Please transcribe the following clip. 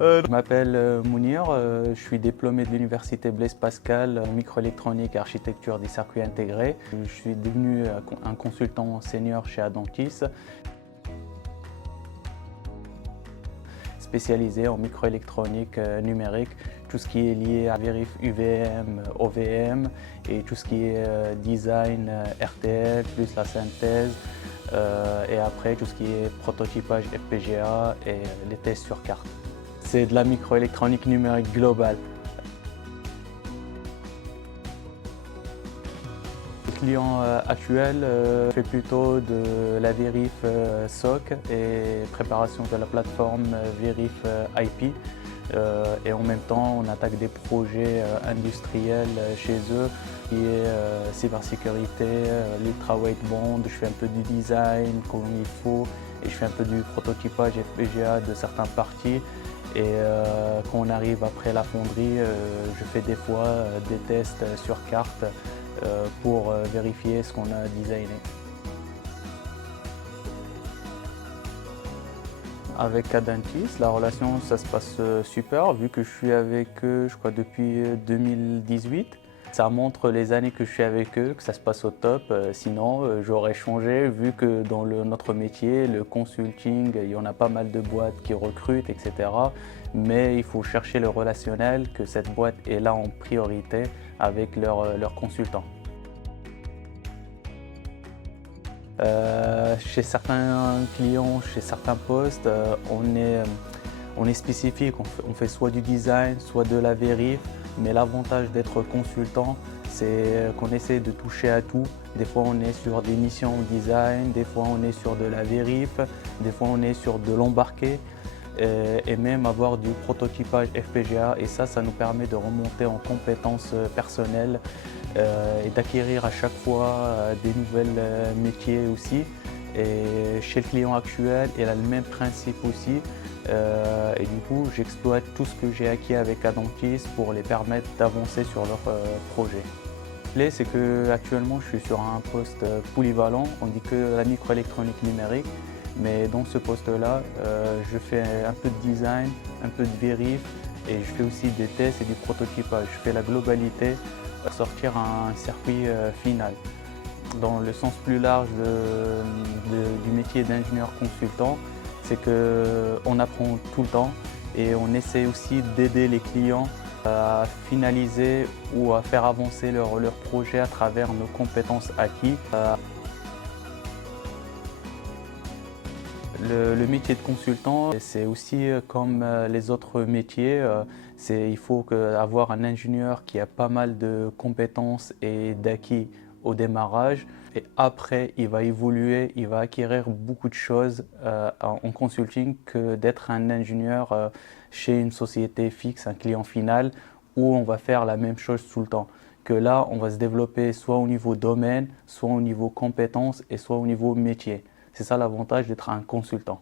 Je m'appelle Mounir, je suis diplômé de l'université Blaise Pascal en microélectronique et architecture des circuits intégrés. Je suis devenu un consultant senior chez Adantis, spécialisé en microélectronique numérique, tout ce qui est lié à vérif UVM, OVM et tout ce qui est design RTL, plus la synthèse, et après tout ce qui est prototypage FPGA et les tests sur carte. C'est de la microélectronique numérique globale. Le client actuel fait plutôt de la vérif SOC et préparation de la plateforme vérif IP. Et en même temps, on attaque des projets industriels chez eux, qui est cybersécurité, l'ultra wideband. Je fais un peu du design comme il faut et je fais un peu du prototypage FPGA de certaines parties. Et quand on arrive après la fonderie, je fais des fois des tests sur carte pour vérifier ce qu'on a designé. Avec Adantis, la relation, ça se passe super, vu que je suis avec eux, je crois, depuis 2018. Ça montre les années que je suis avec eux, que ça se passe au top. Sinon, j'aurais changé, vu que dans notre métier, le consulting, il y en a pas mal de boîtes qui recrutent, etc. Mais il faut chercher le relationnel, que cette boîte est là en priorité avec leurs consultants. Chez certains clients, chez certains postes, on est spécifique, on fait soit du design, soit de la vérif, mais l'avantage d'être consultant, c'est qu'on essaie de toucher à tout. Des fois, on est sur des missions design, des fois, on est sur de la vérif, des fois, on est sur de l'embarqué et même avoir du prototypage FPGA. Et ça nous permet de remonter en compétences personnelles et d'acquérir à chaque fois des nouvelles métiers aussi. Et chez le client actuel, il a le même principe aussi. Et du coup, j'exploite tout ce que j'ai acquis avec Adantis pour les permettre d'avancer sur leur projet. C'est qu'actuellement, je suis sur un poste polyvalent. On dit que la microélectronique numérique. Mais dans ce poste-là, je fais un peu de design, un peu de vérif et je fais aussi des tests et du prototypage. Je fais la globalité pour sortir un circuit final. Dans le sens plus large du métier d'ingénieur consultant, c'est qu'on apprend tout le temps et on essaie aussi d'aider les clients à finaliser ou à faire avancer leur projet à travers nos compétences acquises. Le métier de consultant, c'est aussi comme les autres métiers. Il faut avoir un ingénieur qui a pas mal de compétences et d'acquis au démarrage. Et après, il va évoluer, il va acquérir beaucoup de choses en consulting que d'être un ingénieur chez une société fixe, un client final, où on va faire la même chose tout le temps. Que là, on va se développer soit au niveau domaine, soit au niveau compétences et soit au niveau métier. C'est ça l'avantage d'être un consultant.